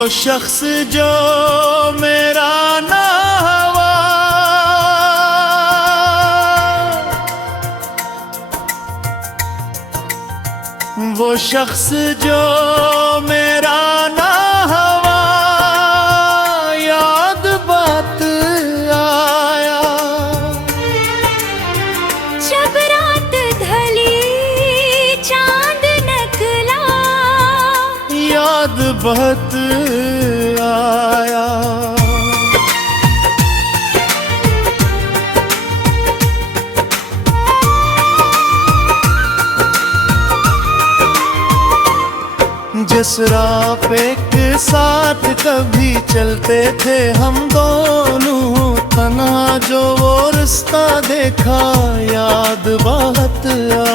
वो शख्स जो मेरा ना हुआ, वो शख्स जो मेरा ना हुआ, याद बात आया जब रात ढली चांद निकला, याद बहुत आया। जिस राह पे एक साथ कभी चलते थे हम दोनों, तन्हा जो वो रास्ता देखा, याद बहुत आया।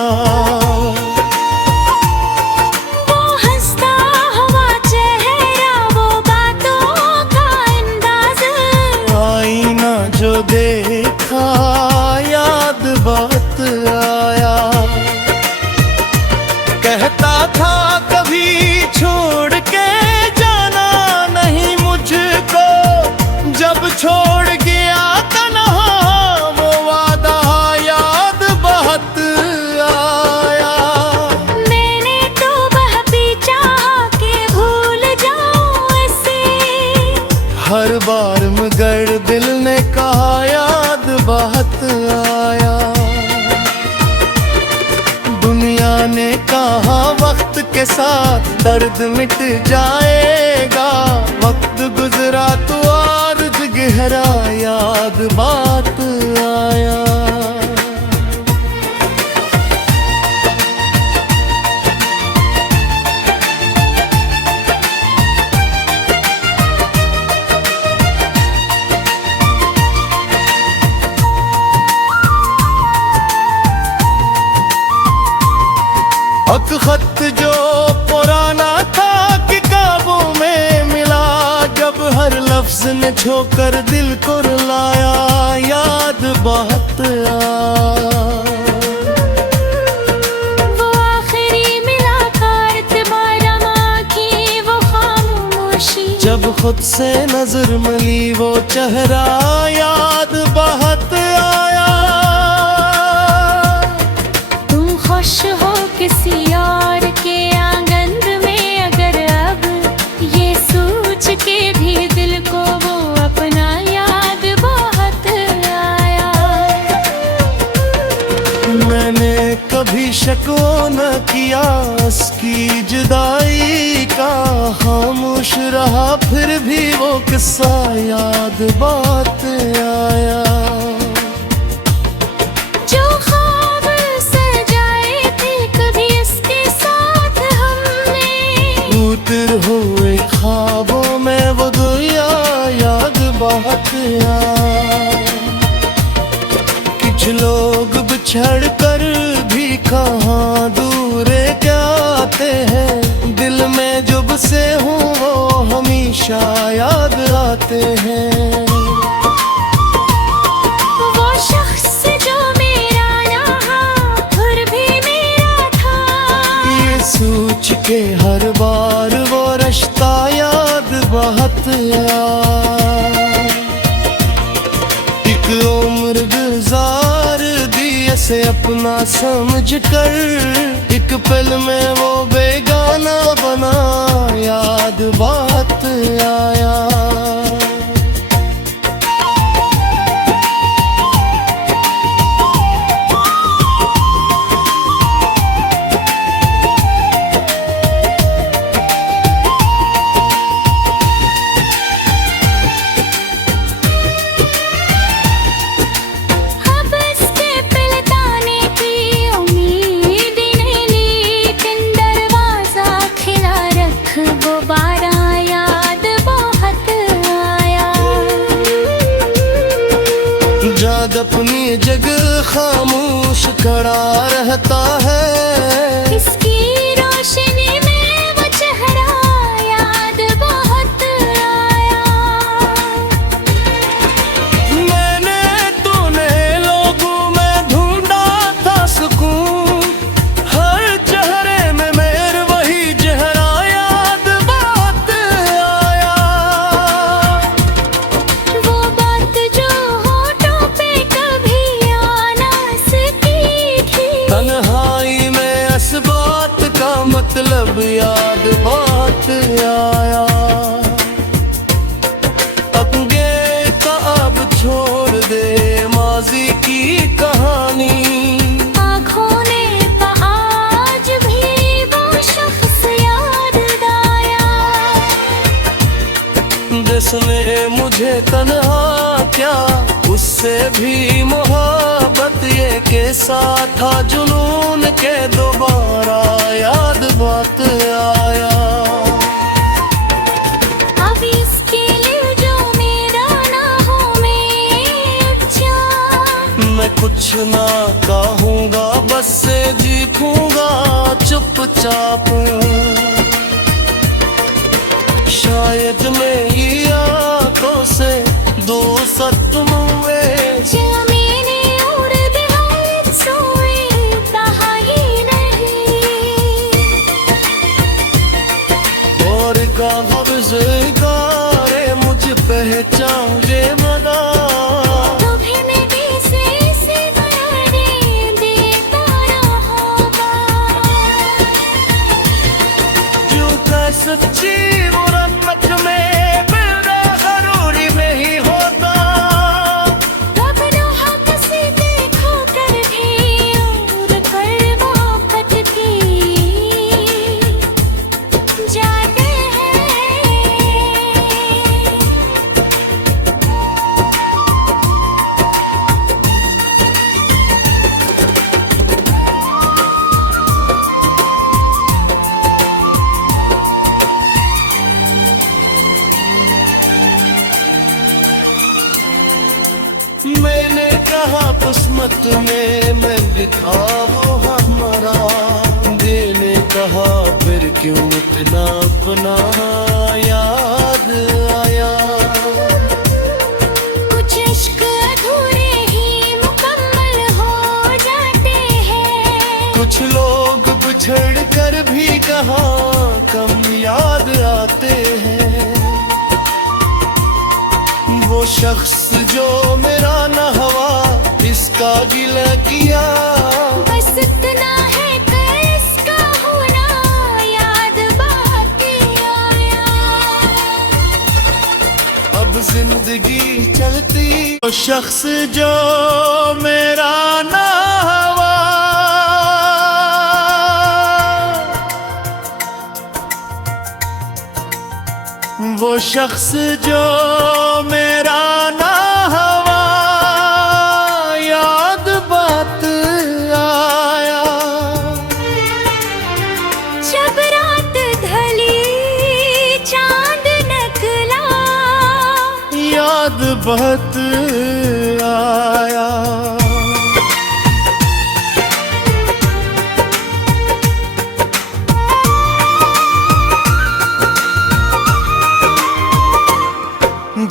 जो देखा याद बहुत आया। कहता था कभी छोड़ के जाना नहीं मुझको, जब छोड़ गया तन्हा वो वादा याद बहुत आया। मैंने तो वह भी चाहा कि भूल जाऊं इसे, हर बार मगर दिल ने कहा याद बहुत आया। दुनिया ने कहा वक्त के साथ दर्द मिट जाएगा, वक्त गुजरा तो अर्ज गहरा याद बात आया। एक खत जो पुराना था किताबों में मिला, जब हर लफ्ज ने छोकर दिल को रुलाया, याद बहुत आया। वो आखिरी मुलाकात बारह माह की वो खामोशी, जब खुद से नजर मिली वो चेहरा, याद बहुत आया। तुम खुश हो किसी और के आंगन में अगर, अब ये सोच के भी दिल को वो अपना याद बहुत आया। मैंने कभी शक न किया उसकी जुदाई का, खामोश रहा फिर भी वो किस्सा याद बात आया। हुए ख्वाबों में वो दुनिया याद बहुत आया। कुछ लोग बिछड़ कर भी कहाँ दूर क्या आते हैं, दिल में जो बसे हूँ वो हमेशा याद आते हैं। वो शख्स जो मेरा ना फिर भी मेरा था, ये सोच के हर बार वो रिश्ता याद बहुत आया। एक उम्र गुजार दी ऐसे अपना समझ कर, एक पल में वो बेगाना बना, याद बहुत आया। जग अपनी जगह खामोश खड़ा रहता है, इसकी रोशनी में वो चेहरा याद बहुत आया। मैंने तूने लोगों में ढूंढा था सुकून, हर चेहरे में मेरे वही चेहरा याद बहुत आया। अब याद बात आया। तंगे का अब छोड़ दे माजी की कहानी, आँखों ने तो आज भी वो शख्स याद आया, जिसने मुझे तन्हा क्या उससे भी मोहब्बत ये कैसा था जुनून के दोबारा याद बात आया। अब इसके लिए जो मेरा ना हो मैं अच्छा, मैं कुछ ना कहूँगा बस से जीतूंगा चुपचाप। शायद मेरी आंखों से दो सतम हुए, जमीने उड़ दिहात सोए कहा ही नहीं, और कब्ज़ गारे मुझ पहचान ले मना। तुम्हें मैं कैसे गाने देता रहूँगा, क्यों का सच्ची मुरन्नत में मेरा जरूरी नहीं होता। रब ने हक से देखो कर भी और कर मोहब्बत की जाते हैं। मैंने कहा किस्मत में मैं लिखा वो हमारा, देने कहा फिर क्यों इतना अपना याद आया। कुछ इश्क अधूरे ही मुकम्मल हो जाते हैं, कुछ लोग बिछड़ कर भी कहाँ कम याद आते हैं। वो शख्स जो मेरा न हवा इसका गिला किया, बस इतना है कि इसका होना याद बाकी आया। अब जिंदगी चलती वो शख्स जो मेरा न हवा, वो शख्स जो मेरा ना हवा याद बात आया। जब रात ढली चांद निकला, याद बात आया।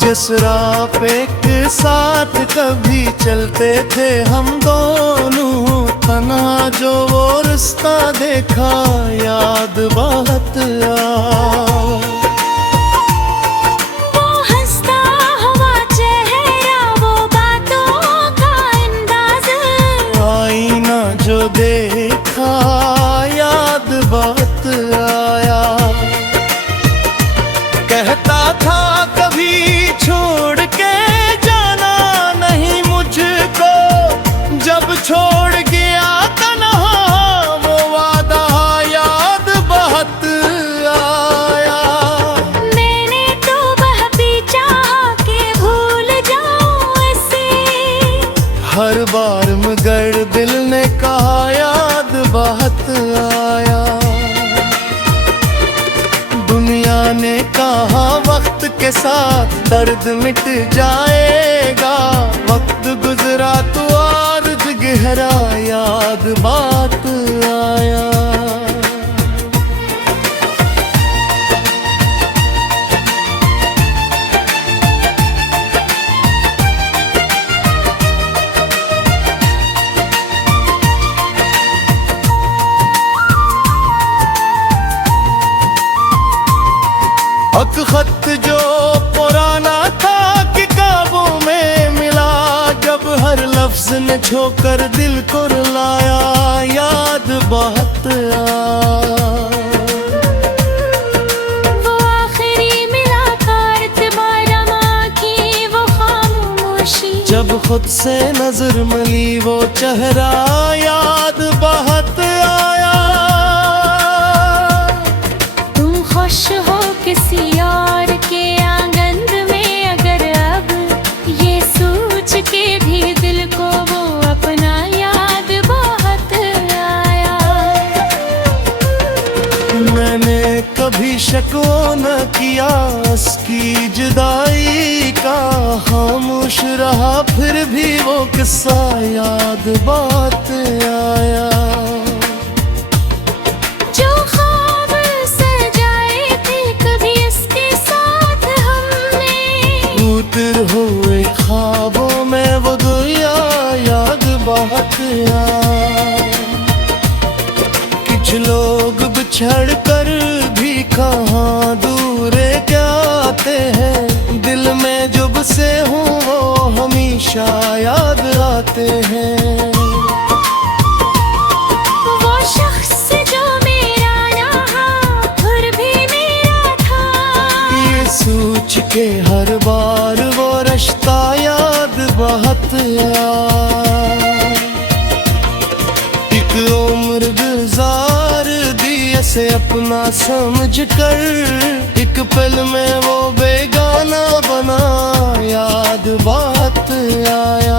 जिस राह पे एक साथ कभी चलते थे हम दोनों, तना जो वो रास्ता देखा याद बात आया। वो हंसता हुआ चेहरा, वो बातों का अंदाज, आईना जो देखा याद बात आया। कहता था कभी छोड़ के जाना नहीं मुझको, जब छोड़ गया तन्हा वो वादा याद बहुत आया। मैंने तो वह भी चाहा कि भूल जाऊं ऐसे, हर बार मगर दिल ने कहा याद बहुत आया। दुनिया ने कहा वक्त के साथ दर्द मिट जाएगा, वक्त गुजरा तो अर्ज गहरा याद बात आया। हक खत जो पुराना था कि काबू में मिला, जब हर लफ्ज ने छोकर दिल को रुलाया याद बहुत आया। खुद से नजर मिली वो चेहरा याद बहुत आया। तुम खुश हो किसी और के आंगन में अगर अब ये सोच के भी दिल को वो अपना याद बहुत आया। मैंने कभी शक न किया उसकी जुदाई का, खामोश रहा फिर भी वो किस्सा याद बात आया। जो ख्वाब सजाए थे कभी इसके साथ हमने, उतर हुए ख्वाबों में वो दुनिया याद बहुत आया। कुछ लोग बिछड़ कर भी कहाँ दूर क्या आते हैं, दिल में जब से हूँ वो हमेशा याद आते हैं। वो शख्स जो मेरा ना था फिर भी मेरा था, ये सोच के हर बार वो रिश्ता याद बहुत आया। एक उम्र गुजार दी ऐसे अपना समझ कर, एक पल में वो बेगाना बना याद बात आया।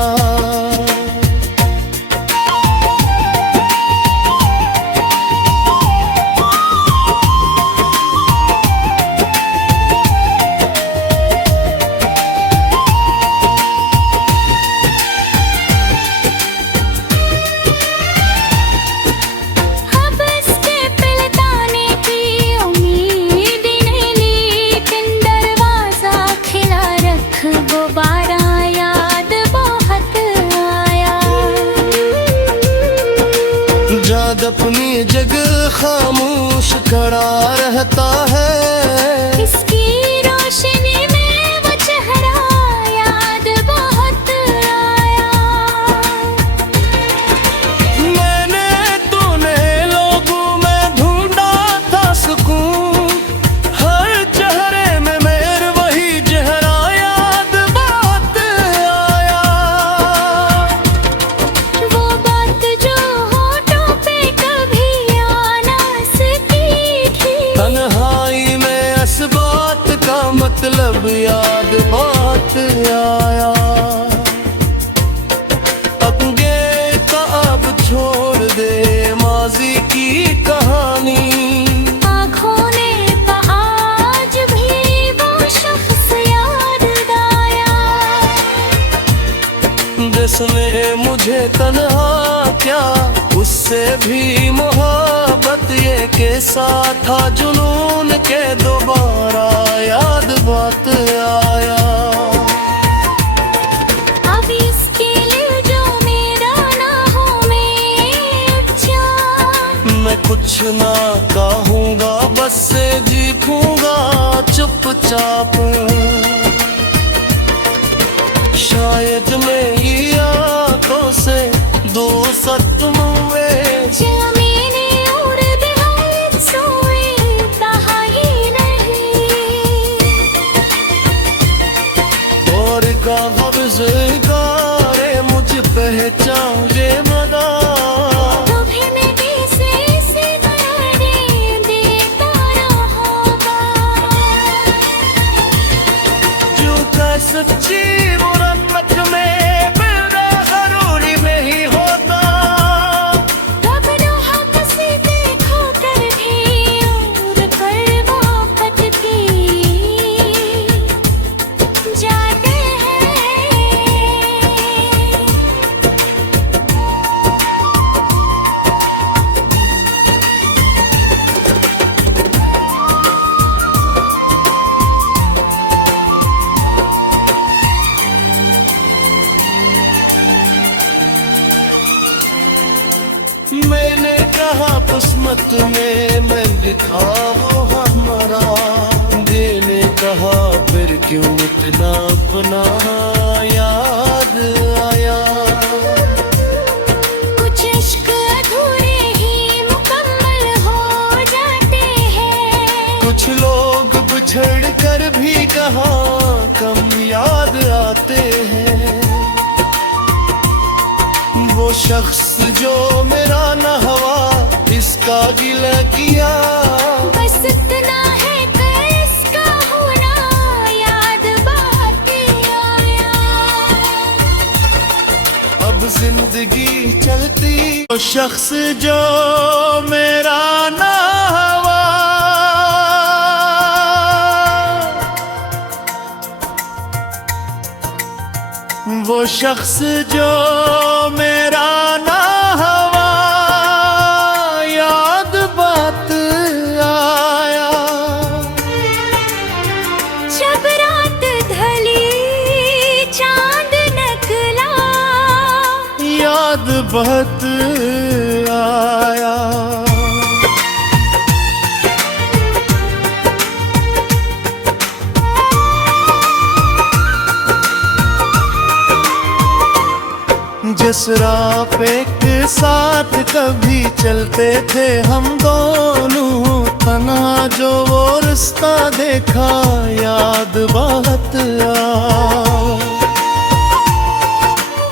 अब इसके पलटाने की उम्मीद नहीं, लेकिन दरवाजा खिला रख दोबारा याद बहुत आया। जाद अपनी जगह खामोश खड़ा रहता है, इसकी रोशनी में वो चेहरा याद बहुत आया। मैंने तूने लोगों में ढूंढा था सुकून, हर चेहरे में मेरे वही चेहरा याद बात आया। वो बात जो होठों पे कभी आना सकी थी, तन्हाई में इस बात का मतलब याद बात आया। अगे का अब छोड़ दे माजी की कहानी, आँखों ने तो आज भी वो शख्स याद आया। जिसने मुझे तन्हा क्या उससे भी मोहब्बत ये के साथ था जुनून के, दोबारा याद बात आया। अब इसके लिए जो मेरा ना हो मेरा, मैं कुछ ना कहूँगा बस से जीतूंगा चुपचाप। शायद मेरी आंखों से दो सतमुए जमीने और दिहात सोए कहा ही नहीं। और का कब्ज करे मुझ पहचाने मदा, तुम्हें मैं कैसे से गाने देता रहूँगा। जो का सच्ची मुरम्मत में मेरा जरूरी नहीं होता। रब ने हक से देखो कर भी और कर वापस की जाते हैं। मैंने कहा किस्मत में मैं लिखा वो हमारा, दिल ने कहा फिर क्यों इतना अपना याद आया। कुछ इश्क अधूरे ही मुकम्मल हो जाते हैं। कुछ लोग बिछड़ कर भी कहाँ कम याद आते हैं। वो शख्स जो मेरा न हवा इसका गिला किया, बस इतना है कि इसका होना याद बाकी आया। अब जिंदगी चलती वो शख्स जो मेरा न हवा, वो शख्स जो मेरा ना हवा याद बात आया। जब रात ढली चांद निकला, याद बहुत आया। जिस राह पे के साथ कभी चलते थे हम दोनों, तन्हा जो वो रास्ता देखा याद बहुत आया।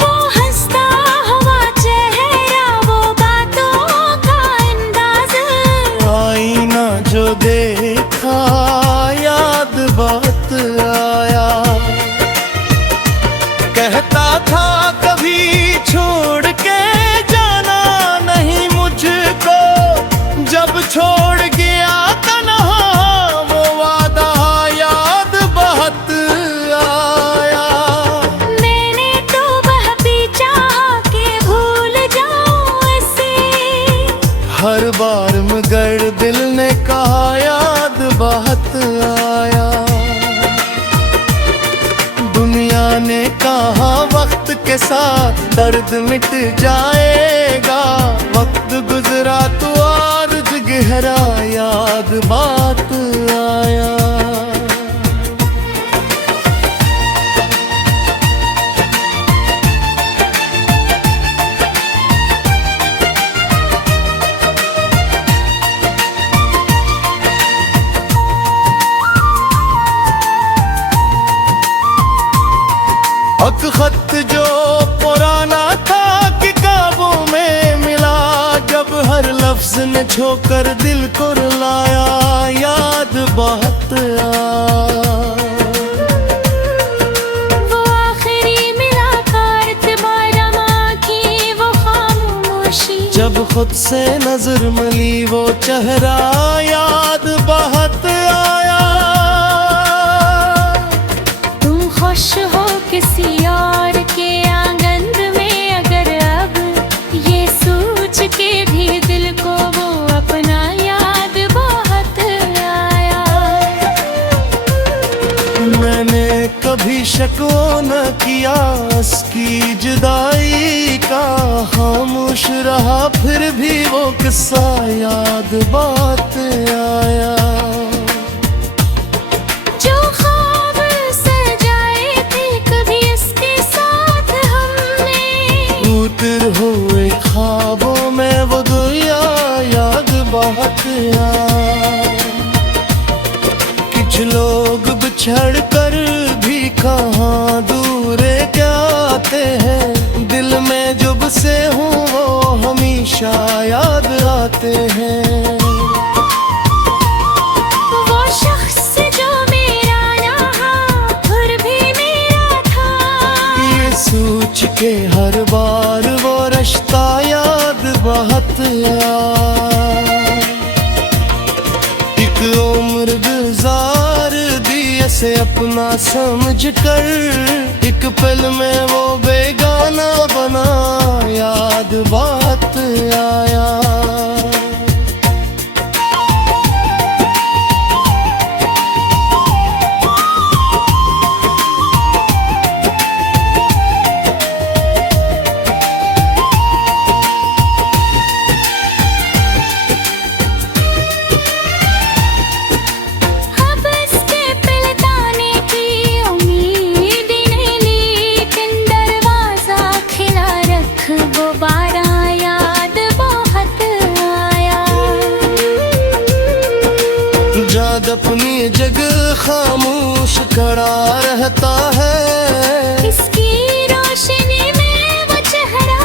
वो हंसता हुआ चेहरा, वो बातों का अंदाज, आईना जो देखा याद बहुत आया। कहता था कभी छोड़ के जाना नहीं मुझको, जब छोड़ गया तन्हा वो वादा याद बहुत आया। मैंने तो वह भी चाहा कि भूल जाऊं ऐसे, हर बार मगर दिल ने कहा याद बहुत आया। दुनिया ने कहा वक्त के साथ दर्द मिट जाएगा, वक्त गुजरा तो आर्ज गहरा याद बात आया। हक खत जो पुराना था किताबों में मिला, जब हर लफ्ज ने छोकर दिल को रुलाया याद बहुत आया। वो आखिरी मुलाकात बारमा की वो खामोशी, जब खुद से नजर मिली वो चेहरा याद बहुत आया। तुम खुश हो किसी और के आंगन में अगर अब, ये सोच के भी दिल को वो अपना याद बहुत आया। मैंने कभी शको न किया उसकी जुदाई का, खामोश रहा फिर भी वो किस्सा याद बात आया। जो ख्वाब सजाए थे कभी इसके साथ हमने, उतर हुए ख्वाबों में वो दुनिया याद बहुत आया। कुछ लोग बिछड़ कर भी कहाँ दूर क्या आते हैं, दिल में जब से हूँ वो हमेशा याद आते हैं। वो शख्स जो मेरा ना फिर भी मेरा था, ये सोच के हर बार वो रिश्ता याद बहुत आया। एक उम्र गुजार दी ऐसे अपना समझ कर, एक पल में वो बेगाना बना याद बात आया। अब इसके पलटाने की उम्मीद नहीं, लेकिन दरवाजा खिला रख दोबारा याद बहुत आया। जाद अपनी जगह खामोश खड़ा रहता है, इसकी रोशनी में वो चेहरा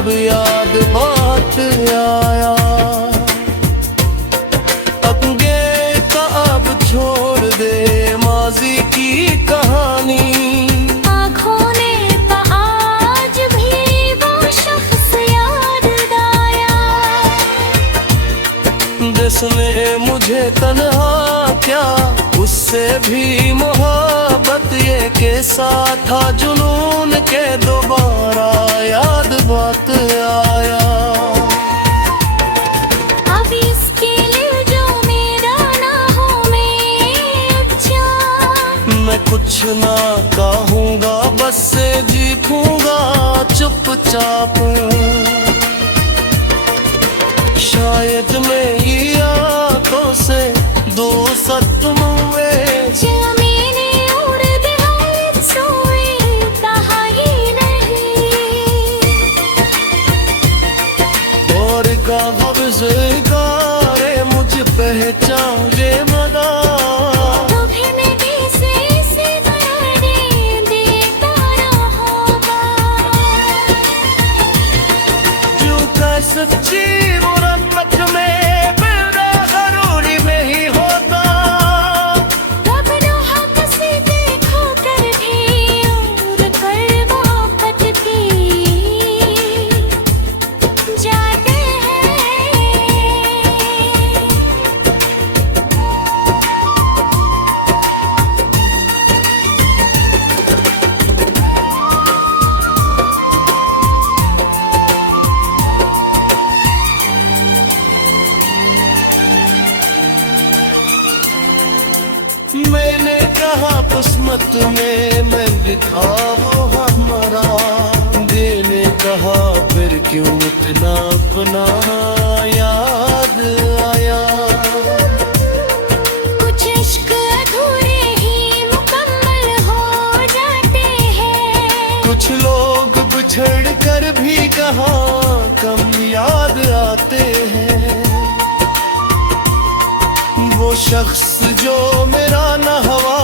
अब याद बात आया। अंगे का अब छोड़ दे माजी की कहानी, आँखों ने तो आज भी वो शख्स याद आया, जिसने मुझे तन्हा क्या उससे भी मोहब्बत ये के साथ था जुनून के, दोबारा याद बात आया। अब इसके लिए जो मेरा ना हो मैं अच्छा, मैं कुछ ना कहूँगा बस से जीखूंगा चुपचाप, शायद मेरी आंखों से दो सत्म हुए जमीने उड़ गए सोए कहा ही नहीं, और गारे मुझ पहचान गे मदा, तुम्हें मैं कैसे दर्द देता रहूँगा, जो का सच्ची मुरन्नत में मेरा जरूरी में ही होता, अपनों हक से देखो कर भी और कर वो भटकी जाते हैं। मैंने कहा किस्मत में मैं लिखा वो हमारा, दिल ने कहा फिर क्यों इतना अपना याद आया। कुछ इश्क अधूरे ही मुकम्मल हो जाते हैं, कुछ लोग बिछड़ कर भी कहाँ कम याद आते हैं, वो शख्स जो मेरा न हवा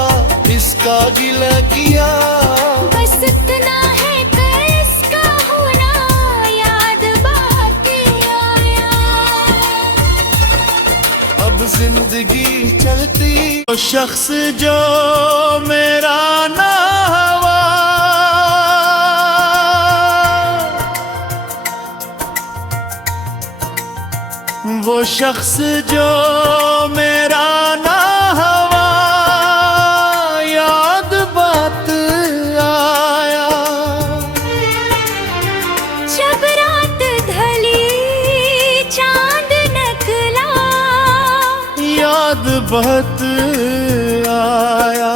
इसका गिला किया, बस इतना है कर इसका होना याद बात आया। अब जिंदगी चलती वो शख्स जो मेरा न हवा, वो शख्स जो मेरा ना हवा याद बात आया। जब रात ढली चांद निकला, याद बात आया।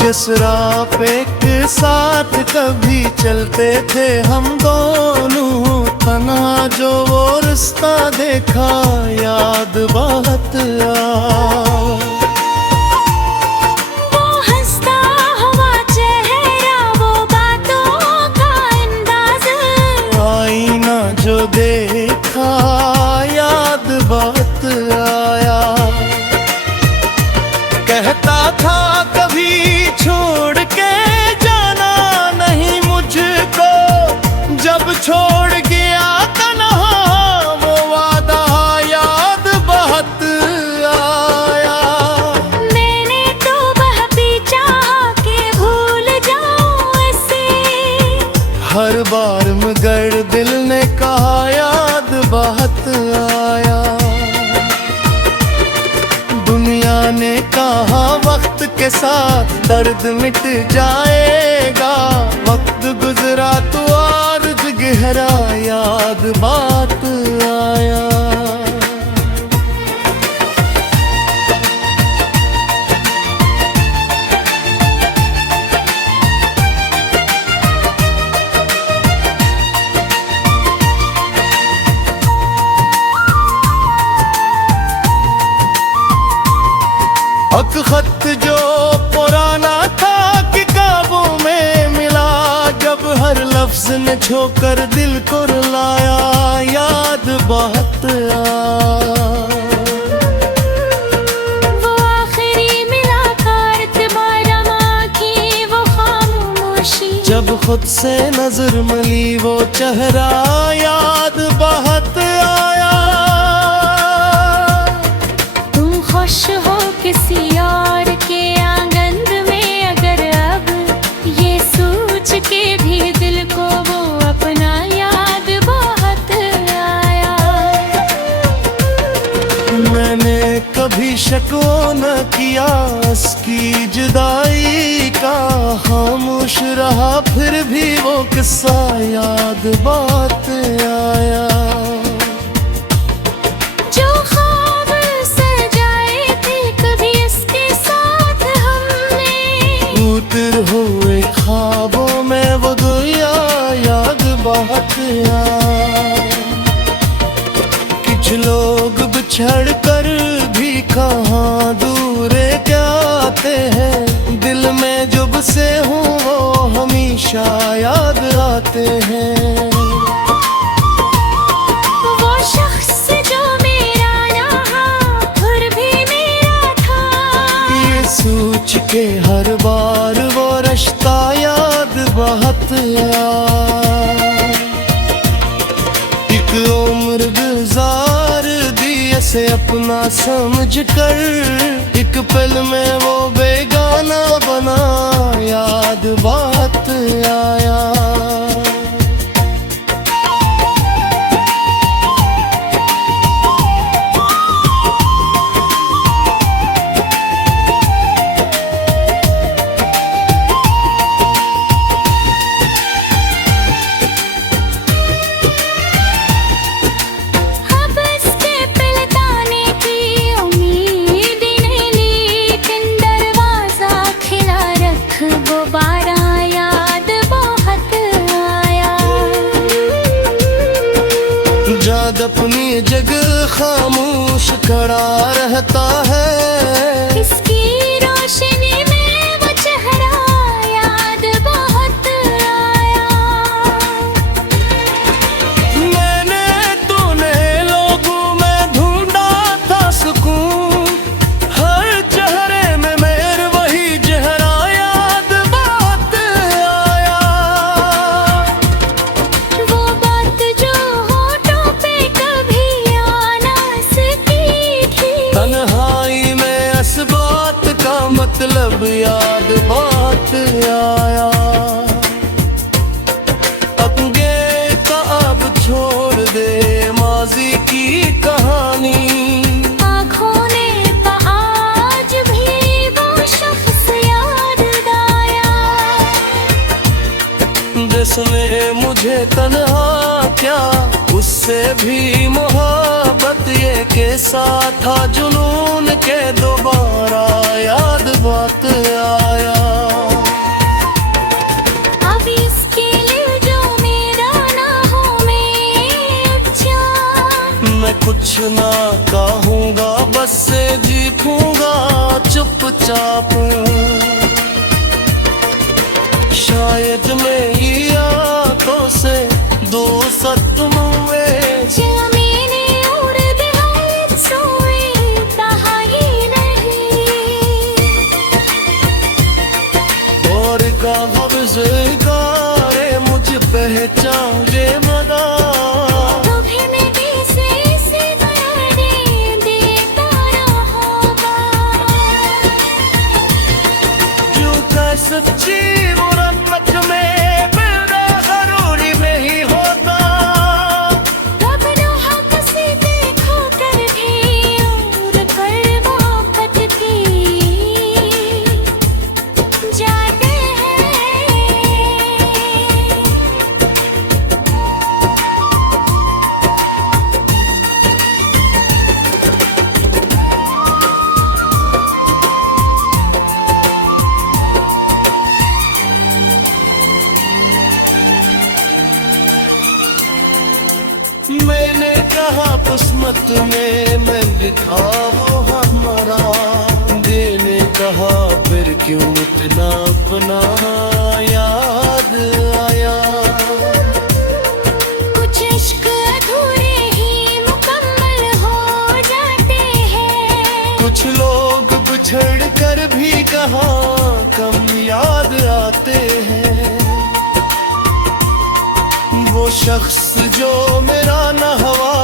जिस राह पे के साथ कभी चलते थे हम दोनों, तन्हा जो वो रास्ता देखा याद बात आया। वो हंसता हुआ चेहरा वो बातों का अंदाज, आईना जो देखा याद बात आया। कहता था कभी छोड़ के जाना नहीं मुझको, जब छोड़ गया तन्हा वो वादा याद बहुत आया। मैंने तो वह भी चाहा कि भूल जाऊं ऐसे, हर बार मगर दिल ने कहा याद बहुत आया। दुनिया ने कहा वक्त के साथ दर्द मिट जाएगा, वक्त गुजरा तो आर्ज गहरा याद बात आया। हक खत जो पुराना था कि काबू में मिला, जब हर लफ्ज ने छोकर दिल को रुलाया याद बहुत आया। खुद से नजर मिली वो चेहरा याद बहुत आया। तुम खुश हो किसी और के आंगन में अगर अब, ये सोच के भी दिल को वो अपना याद बहुत आया। मैंने कभी शक न किया इसकी जुदाई का, खामोश रहा फिर भी वो किस्सा याद बात आया। जो ख्वाब सजाए थे कभी इसके साथ हमने, उतर हुए ख्वाबों में वो दुनिया याद बहुत आया। कुछ लोग बिछड़ कर भी कहाँ दूर जाते हैं, दिल में जो बसे हूँ वो हमेशा याद आते हैं। वो शख्स जो मेरा ना फिर भी मेरा था, ये सोच के हर बार वो रिश्ता याद बहुत आया। एक उम्र गुजार दी ऐसे अपना समझ कर, एक पल में वो बेगाना बना याद बात आया। अब इसके पलटाने की उम्मीद नहीं, लेकिन दरवाजा खिला रख वो बारा याद बहुत आया। जाद अपनी जगह खामोश खड़ा रहता है, इसकी रोशनी में वो चेहरा याद बहुत आया। मैंने तूने लोगों में ढूंढा था सुकून, हर चेहरे में मेरे वही चेहरा याद बात आया। वो बात जो होठों पे कभी आना सकी थी, तन्हाई में इस बात का मतलब याद बात आया। अपने का अब छोड़ दे माजी की कहानी, आँखों ने तो आज भी वो शख्स याद आया। जिसने मुझे तन्हा क्या उससे भी मोहब्बत ये के साथ था जुनून के, दोबारा याद बात आया। अब इसके लिए जो मेरा ना हो मैं अच्छा, मैं कुछ ना कहूँगा बस से जीतूंगा चुपचाप। शायद मेरी आंखों से दो सतमों में जमीने और दिल सोए कहा ही नहीं। और का रे मुझ पहचान रे मना, तुम्हें मैं कैसे बयाने देता रहूँगा। जो का सच्ची मुरन्नत में मेरा जरूरी नहीं होता। कब नो हक से देखो कर भी और कर मोहब्बत की जाते हैं। मैंने कहा किस्मत में मैं लिखा वो हमारा, देने कहा फिर क्यों इतना अपना याद आया। कुछ इश्क अधूरे ही मुकम्मल हो जाते हैं, कुछ लोग बिछड़ कर भी कहाँ कम याद आते हैं। शख्स जो मेरा न हवा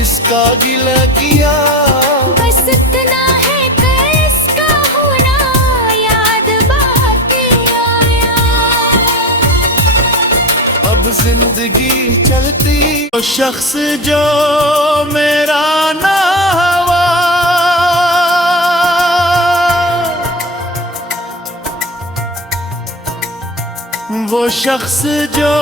इसका गिला किया, बस इतना है कि इसका होना याद बाकी आया। अब जिंदगी चलती वो शख्स जो मेरा न हवा, वो शख्स जो